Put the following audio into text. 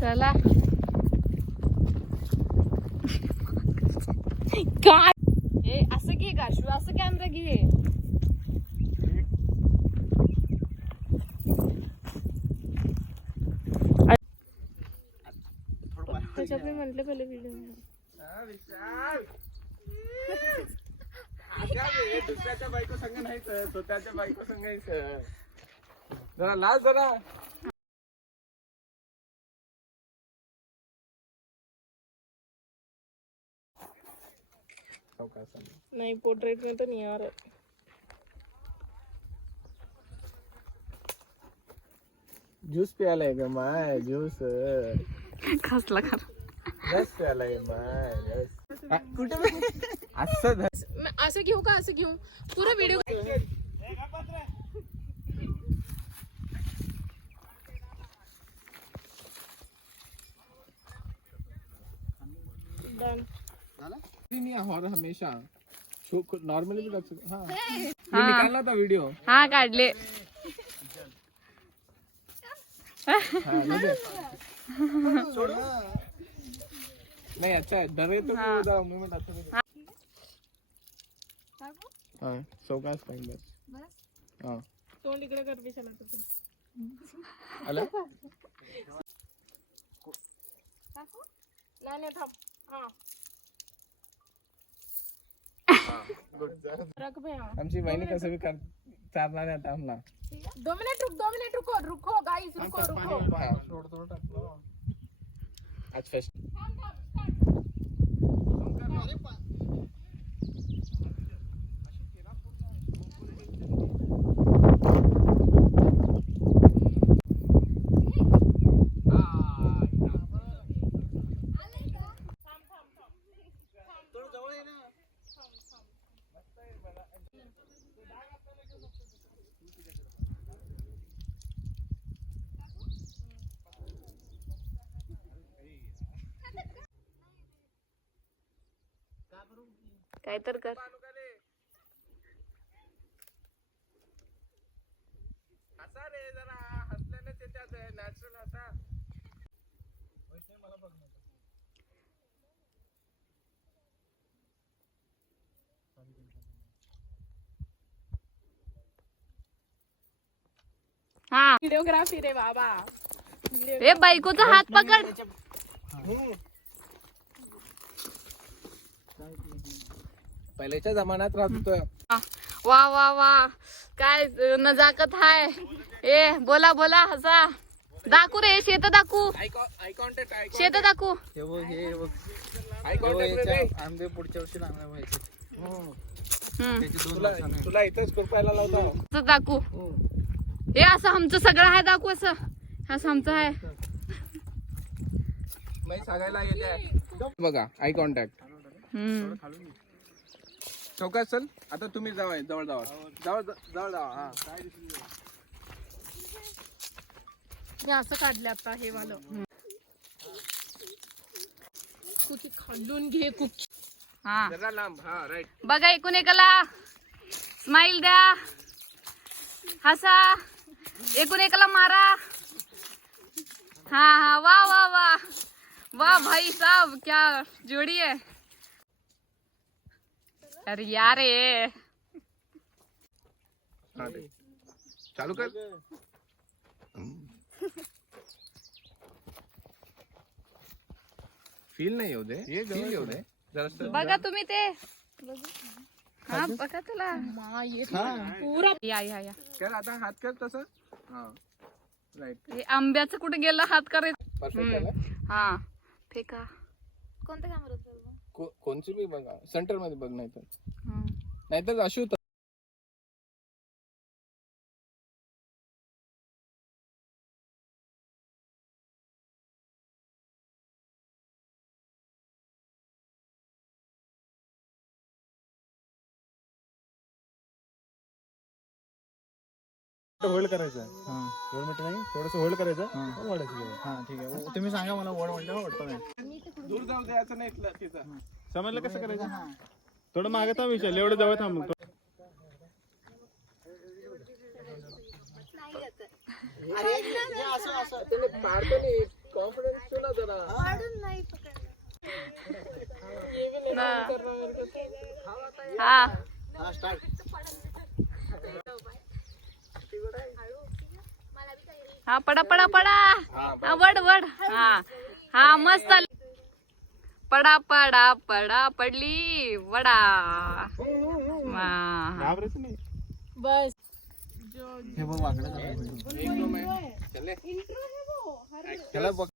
चला काय ए असं घे काशू, असं कॅमेरा घे. त्याच्याकडे म्हटलं पहिले व्हिडिओ दुसऱ्याच्या बायको संग नाही सर, स्वतःच्या बायको संगायचं. जरा लाज जरा. नहीं पोर्ट्रेट में तो नहीं आ रहा. ज्यूस प्यालाय का माय? ज्यूस कसला कर रस प्यालाय माय. कुठे असं असं घेऊ का? असं घेऊ पुरा व्हिडिओ. और हमेशा नॉर्मली भी हाँ निकालना था वीडियो. हा काढले. नहीं अच्छा है. डरे तो मुंह में डालते. हाँ सौकाश टाइम बस. हाँ तोंड इकडे कर विचारला तू. अला नाही थांब. हा रख बे. आमची बहिणी कसं बी चालणार आहे आता आम्हाला. 2 मिनिट रुको गाइस रुको. आज फेस्ट काय तर कर. हसा रे जरा. हसल्याने त्याच्यात नॅचरल हसा. मला बघ हा व्हिडिओग्राफी रे बाबा. ए बायकोचा हात पकड. पहिल्याच्या जमान्यात राहतोय. वा वा वा काय नजाकत हाय. ए बोला हसा. दाखवू रे शेत दाखवू. Eye contact. शेत दाखवू. Eye contact. आंबे पुढच्या वर्षी लागणार व्हायचे. तुला इथेच कृपयाला लावतो. दाखवू. हे असं आमचं सगळं आहे. दाखवू असं आमचं आहे. मी सांगायला येते बघा. Eye contact. चौकात चल. आता तुम्ही जवळ जावा. हा हे असं काढले आता हे वालं. कुठे खालून घे कुठे. हा जरा लांब. हा राईट. बघा एकूण एकाला स्माइल द्या. हसा. एकूण एकाला मारा. हा वाह वाह वाह वाह भाई साहब क्या जोड़ी है. अरे यार ये चालू कर. फील नाही येऊ दे. फील येऊ दे जरा. बघा तुम्ही ते. हा बघा तुला पुरा. या कर आता. हात कर तसं. हा राईट. हे आंब्याचं कुठे गेलं हात करायचं. परफेक्ट. हा फेका. कोणत्या कॅमेऱ्यात कोणची बी बघा. सेंटर मध्ये बघ. नाहीतर अशी होत. होल्ड करायचं. 2 मिनिट नाही थोडस होल्ड करायचं. ओढायचं. हा ठीक आहे. तुम्ही सांगा मला ओढ म्हटलं ओढतो मी. दूर जाऊ द्यायचं नाही तिथं. समजलं कसं करायचं. थोडं मागे थांब. विचार एवढं जवळ थांबतो. पाडतो कॉन्फिडन्स ठेवला जरा. हा हा स्टार्ट. हा पडा पडा पडा हा वड वड हा हा मस्त चाल पडा पडा पडा पडली वडा हा. घाबरायचं नाही. बस हे बघ वाकडं झालं. एक दो मैं चले. त्याला बघ.